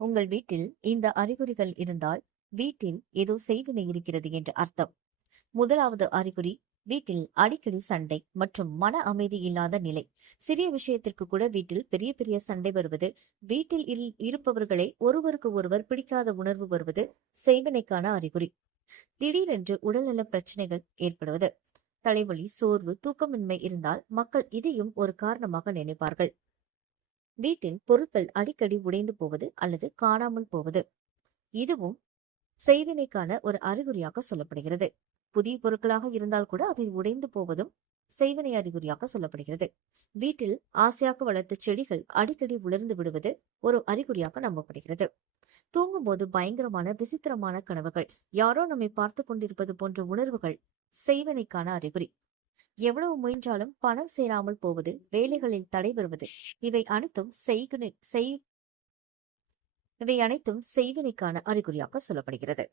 உங்கள் வீட்டில் இந்த அறிகுறிகள் இருந்தால் வீட்டில் ஏதோ செய்வினை இருக்கிறது என்று அர்த்தம். முதலாவது அறிகுறி, வீட்டில் அடிக்கடி சண்டை மற்றும் மன அமைதி இல்லாத நிலை. சிறிய விஷயத்திற்கு கூட வீட்டில் பெரிய பெரிய சண்டை வருவது, வீட்டில் இருப்பவர்களை ஒருவருக்கு ஒருவர் பிடிக்காத உணர்வு வருவது செய்வினைக்கான அறிகுறி. திடீரென்று உடல்நல பிரச்சனைகள் ஏற்படுவது, தலைவலி, சோர்வு, தூக்கமின்மை இருந்தால் மக்கள் இதையும் ஒரு காரணமாக நினைப்பார்கள். வீட்டில் பொருட்கள் அடிக்கடி உடைந்து போவது அல்லது காணாமல் போவது, இதுவும் செய்வினைக்கான ஒரு அறிகுறியாக சொல்லப்படுகிறது. புதிய பொருட்களாக இருந்தால் கூட அது உடைந்து போவதும் செய்வினை அறிகுறியாக சொல்லப்படுகிறது. வீட்டில் ஆசையாக வளர்த்த செடிகள் அடிக்கடி உலர்ந்து விடுவது ஒரு அறிகுறியாக நம்பப்படுகிறது. தூங்கும்போது பயங்கரமான விசித்திரமான கனவுகள், யாரோ நம்மை பார்த்து கொண்டிருப்பது போன்ற உணர்வுகள் செய்வினைக்கான அறிகுறி. எவ்வளவு முயன்றாலும் பணம் சேராமல் போவது, வேலைகளில் தடை வருவது, இவை அனைத்தும் செய்வினைக்கான அறிகுறியாக சொல்லப்படுகிறது.